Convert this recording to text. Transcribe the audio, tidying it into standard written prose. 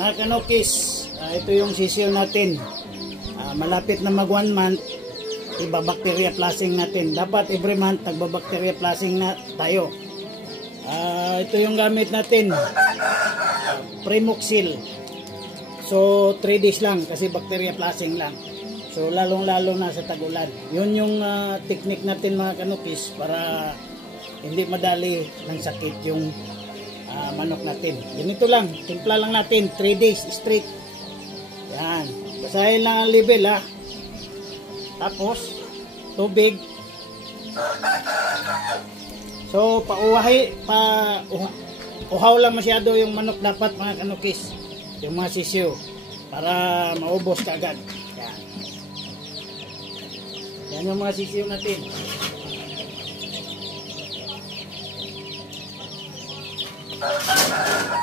Mga kanukis, ito yung sisiyo natin. Malapit na mag 1 month, ibabacteria flushing natin. Dapat every month nagbabacteria flushing na tayo. Ito yung gamit natin, Primoxil. So 3 days lang kasi bacteria flushing lang. So lalong-lalo na sa tag-ulan. Yun yung technique natin mga kanukis para hindi madali ng sakit yung manok natin. Ganito lang, timpla lang natin 3 days straight. Yan. Basahin lang ang level ha. Tapos tubig. So uhaw lang masyado yung manok dapat mga kanukis. Yung mga sisiyo para maubos kaagad. Yan. Yan yung mga sisiyo natin.